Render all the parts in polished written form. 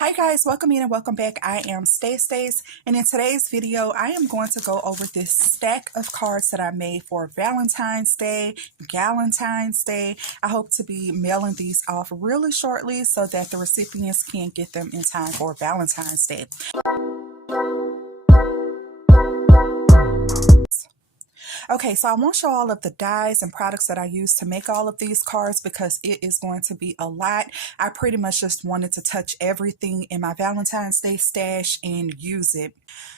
Hi guys, welcome in and welcome back. I am Stace, and in today's video I am going to go over this stack of cards that I made for Valentine's Day, Galentine's Day. I hope to be mailing these off really shortly so that the recipients can get them in time for Valentine's Day. Okay, so I want to show all of the dyes and products that I use to make all of these cards because it is going to be a lot. I pretty much just wanted to touch everything in my Valentine's Day stash and use it.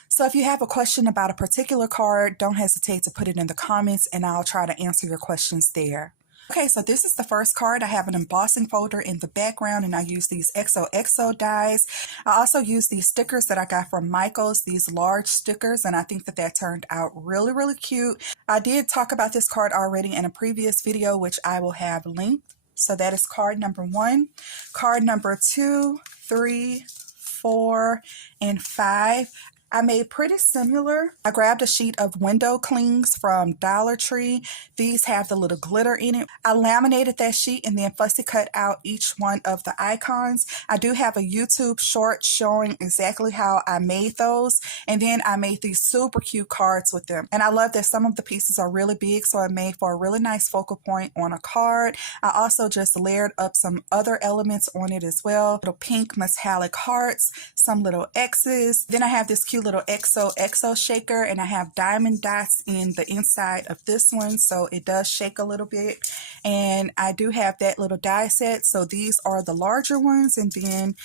So if you have a question about a particular card, don't hesitate to put it in the comments and I'll try to answer your questions there. Okay, so this is the first card. I have an embossing folder in the background and I use these XOXO dies. I also use these stickers that I got from Michaels, these large stickers, and I think that turned out really cute. I did talk about this card already in a previous video, which I will have linked. So that is card number 1. Card number 2, 3, 4, and 5. I made pretty similar. I grabbed a sheet of window clings from Dollar Tree. These have the little glitter in it. I laminated that sheet and then fussy cut out each one of the icons. I do have a YouTube short showing exactly how I made those. And then I made these super cute cards with them. And I love that some of the pieces are really big, so I made for a really nice focal point on a card. I also just layered up some other elements on it as well. Little pink metallic hearts, some little X's. Then I have this cute little XOXO shaker and I have diamond dots in the inside of this one, so it does shake a little bit. And I do have that little die set, so these are the larger ones, and then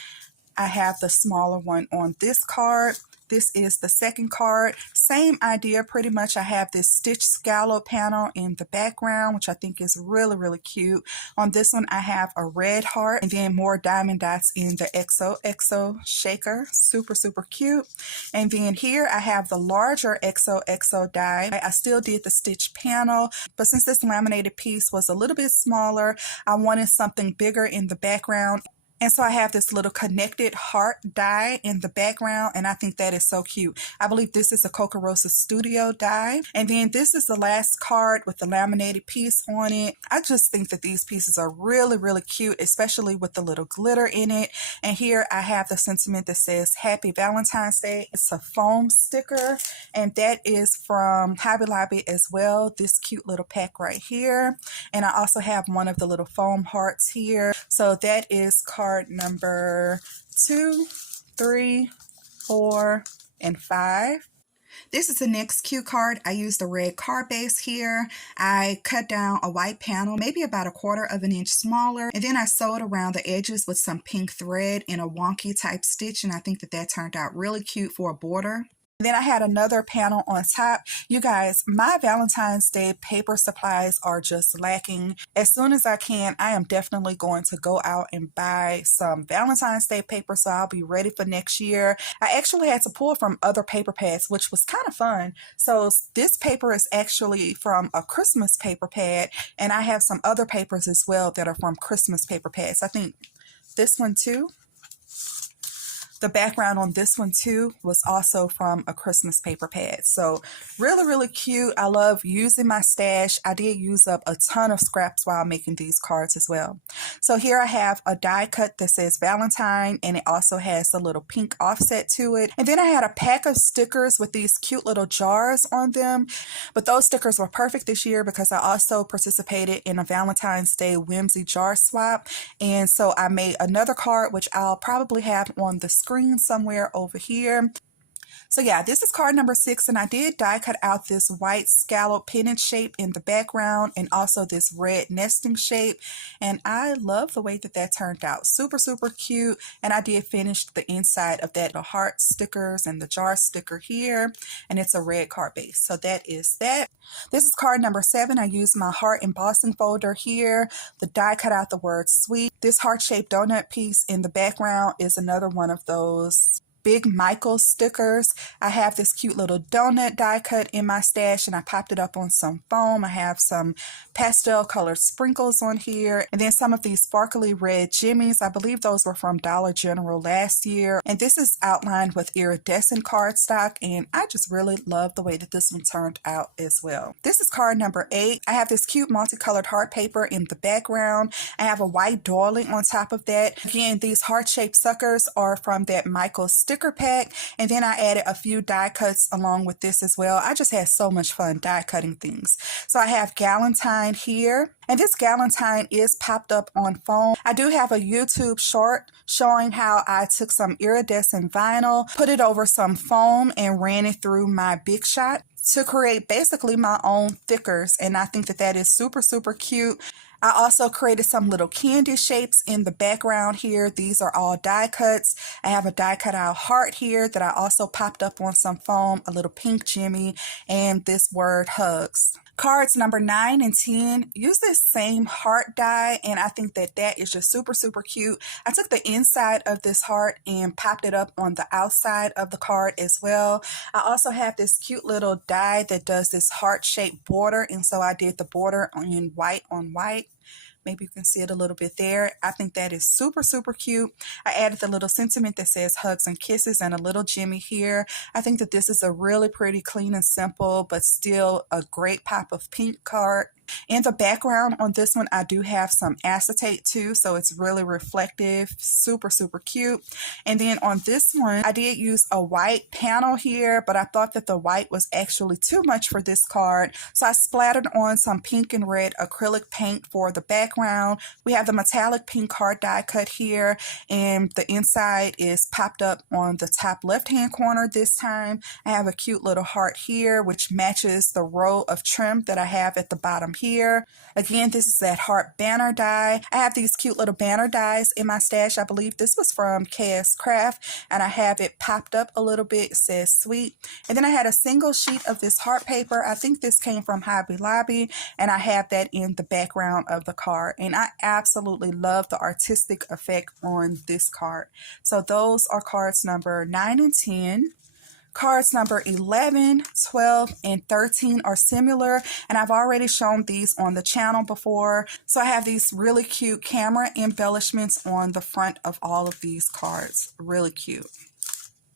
I have the smaller one on this card. This is the second card. Same idea pretty much. I have this stitch scallop panel in the background, which I think is really cute. On this one I have a red heart and then more diamond dots in the XOXO shaker. Super cute. And then here I have the larger XOXO die. I still did the stitch panel, but since this laminated piece was a little bit smaller, I wanted something bigger in the background. And so I have this little connected heart die in the background, and I think that is so cute. I believe this is a Coca Rosa Studio die. And then this is the last card with the laminated piece on it. I just think that these pieces are really cute, especially with the little glitter in it. And here I have the sentiment that says Happy Valentine's Day. It's a foam sticker, and that is from Hobby Lobby as well. This cute little pack right here. And I also have one of the little foam hearts here. So that is card number 2, 3, 4, and 5. This is the next cute card. I used a red card base here. I cut down a white panel, maybe about 1/4 of an inch smaller, and then I sewed around the edges with some pink thread in a wonky type stitch, and I think that turned out really cute for a border. Then I had another panel on top. You guys, my Valentine's Day paper supplies are just lacking. As soon as I can, I am definitely going to go out and buy some Valentine's Day paper so I'll be ready for next year. I actually had to pull from other paper pads, which was kind of fun. So this paper is actually from a Christmas paper pad, and I have some other papers as well that are from Christmas paper pads. I think this one too. The background on this one too was also from a Christmas paper pad. So really cute. I love using my stash. I did use up a ton of scraps while making these cards as well. So here I have a die cut that says Valentine, and it also has a little pink offset to it. And then I had a pack of stickers with these cute little jars on them. But those stickers were perfect this year because I also participated in a Valentine's Day whimsy jar swap. And so I made another card, which I'll probably have on the screen somewhere over here. So yeah, this is card number 6, and I did die cut out this white scallop pennant shape in the background and also this red nesting shape, and I love the way that turned out. Super cute. And I did finish the inside of that, the heart stickers and the jar sticker here, and it's a red card base. So that is that. This is card number 7. I used my heart embossing folder here. The die cut out the word sweet. This heart-shaped donut piece in the background is another one of those Big Michael stickers. I have this cute little donut die cut in my stash and I popped it up on some foam. I have some pastel colored sprinkles on here, and then some of these sparkly red jimmies. I believe those were from Dollar General last year, and this is outlined with iridescent cardstock, and I just really love the way that this one turned out as well. This is card number 8. I have this cute multicolored heart paper in the background. I have a white doily on top of that. Again, these heart-shaped suckers are from that Michael sticker pack, and then I added a few die cuts along with this as well. I just had so much fun die cutting things. So I have Valentine here, and this Valentine is popped up on foam. I do have a YouTube short showing how I took some iridescent vinyl, put it over some foam, and ran it through my Big Shot to create basically my own thickers, and I think that that is super, super cute. I also created some little candy shapes in the background here. These are all die cuts. I have a die cut out heart here that I also popped up on some foam, a little pink jimmy, and this word hugs. Cards number 9 and 10 use this same heart die, and I think that that is just super, super cute. I took the inside of this heart and popped it up on the outside of the card as well. I also have this cute little die that does this heart-shaped border, and so I did the border in white on white. Maybe you can see it a little bit there. I think that is super, super cute. I added the little sentiment that says hugs and kisses and a little jimmy here. I think that this is a really pretty, clean and simple, but still a great pop of pink card. In the background on this one, I do have some acetate too, so it's really reflective, super, super cute. And then on this one, I did use a white panel here, but I thought that the white was actually too much for this card, so I splattered on some pink and red acrylic paint for the background. We have the metallic pink card die cut here, and the inside is popped up on the top left-hand corner this time. I have a cute little heart here, which matches the row of trim that I have at the bottom here. Again, this is that heart banner die. I have these cute little banner dies in my stash. I believe this was from KS Craft, and I have it popped up a little bit. It says sweet. And then I had a single sheet of this heart paper. I think this came from Hobby Lobby, and I have that in the background of the card. And I absolutely love the artistic effect on this card. So those are cards number 9 and 10. Cards number 11, 12, and 13 are similar, and I've already shown these on the channel before. So I have these really cute camera embellishments on the front of all of these cards. Really cute.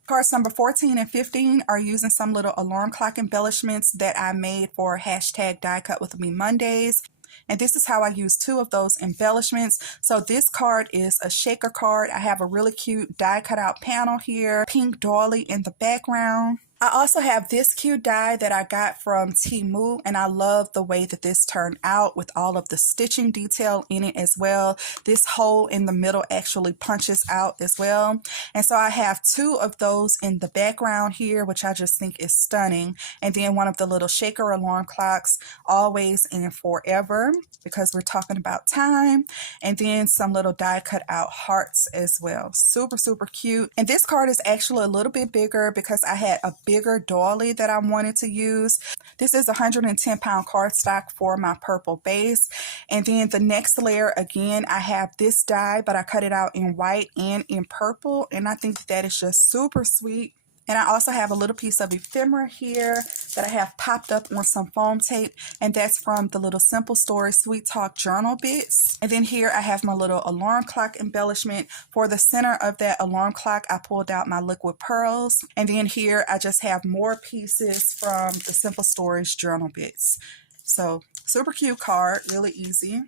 Cards number 14 and 15 are using some little alarm clock embellishments that I made for hashtag Die Cut With Me Mondays. And this is how I use 2 of those embellishments. So this card is a shaker card. I have a really cute die cut out panel here, pink doily in the background. I also have this cute die that I got from Temu, and I love the way that this turned out with all of the stitching detail in it as well. This hole in the middle actually punches out as well. And so I have 2 of those in the background here, which I just think is stunning. And then one of the little shaker alarm clocks, always and forever, because we're talking about time. And then some little die cut out hearts as well. Super, super cute. And this card is actually a little bit bigger because I had a bigger doily that I wanted to use. This is 110 pound cardstock for my purple base. And then the next layer, again, I have this die, but I cut it out in white and in purple. And I think that is just super sweet. And I also have a little piece of ephemera here that I have popped up on some foam tape, and that's from the little Simple Story Sweet Talk journal bits. And then here I have my little alarm clock embellishment. For the center of that alarm clock, I pulled out my liquid pearls. And then here I just have more pieces from the Simple Stories journal bits. So super cute card, really easy.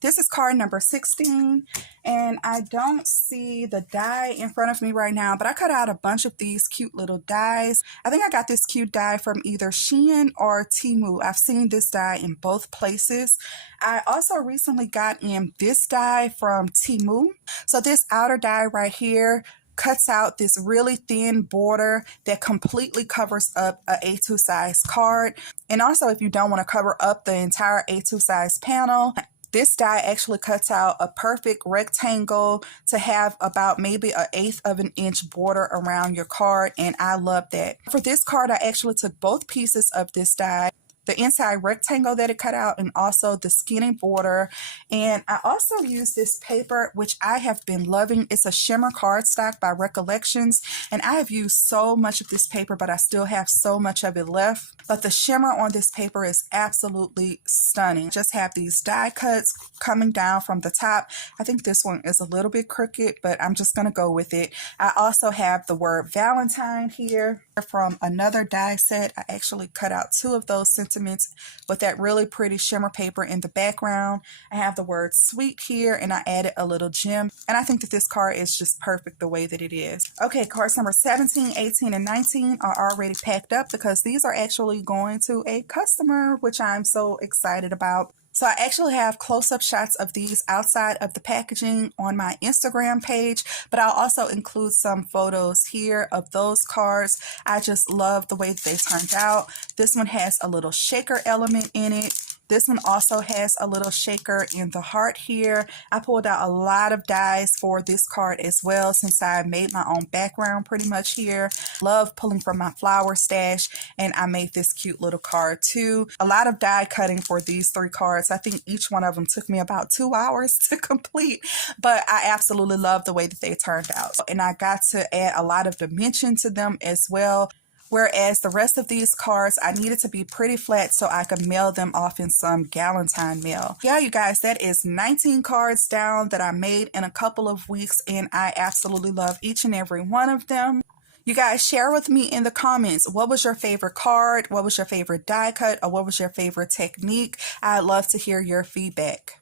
This is card number 16, and I don't see the die in front of me right now, but I cut out a bunch of these cute little dies. I think I got this cute die from either Shein or Temu. I've seen this die in both places. I also recently got in this die from Temu. So this outer die right here cuts out this really thin border that completely covers up a A2 size card. And also, if you don't want to cover up the entire A2 size panel, this die actually cuts out a perfect rectangle to have about maybe 1/8 of an inch border around your card, and I love that. For this card, I actually took both pieces of this die, the inside rectangle that it cut out, and also the skinny border. And I also use this paper, which I have been loving. It's a shimmer cardstock by Recollections, and I have used so much of this paper, but I still have so much of it left. But the shimmer on this paper is absolutely stunning. Just have these die cuts coming down from the top. I think this one is a little bit crooked, but I'm just going to go with it. I also have the word Valentine here from another die set. I actually cut out 2 of those sentiments with that really pretty shimmer paper in the background. I have the word sweet here, and I added a little gem, and I think that this card is just perfect the way that it is. Okay, cards number 17, 18, and 19 are already packed up because these are actually going to a customer, which I'm so excited about. So I actually have close-up shots of these outside of the packaging on my Instagram page, but I'll also include some photos here of those cards. I just love the way that they turned out. This one has a little shaker element in it. This one also has a little shaker in the heart here. I pulled out a lot of dies for this card as well, since I made my own background pretty much here. Love pulling from my flower stash, and I made this cute little card too. A lot of die cutting for these 3 cards. I think each one of them took me about 2 hours to complete, but I absolutely love the way that they turned out. And I got to add a lot of dimension to them as well. Whereas the rest of these cards, I needed to be pretty flat so I could mail them off in some Valentine mail. Yeah, you guys, that is 19 cards down that I made in a couple of weeks, and I absolutely love each and every one of them. You guys, share with me in the comments, what was your favorite card? What was your favorite die cut? Or what was your favorite technique? I'd love to hear your feedback.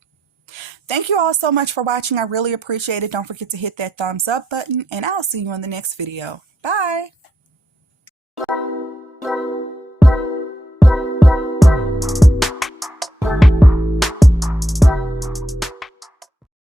Thank you all so much for watching. I really appreciate it. Don't forget to hit that thumbs up button, and I'll see you in the next video. Bye!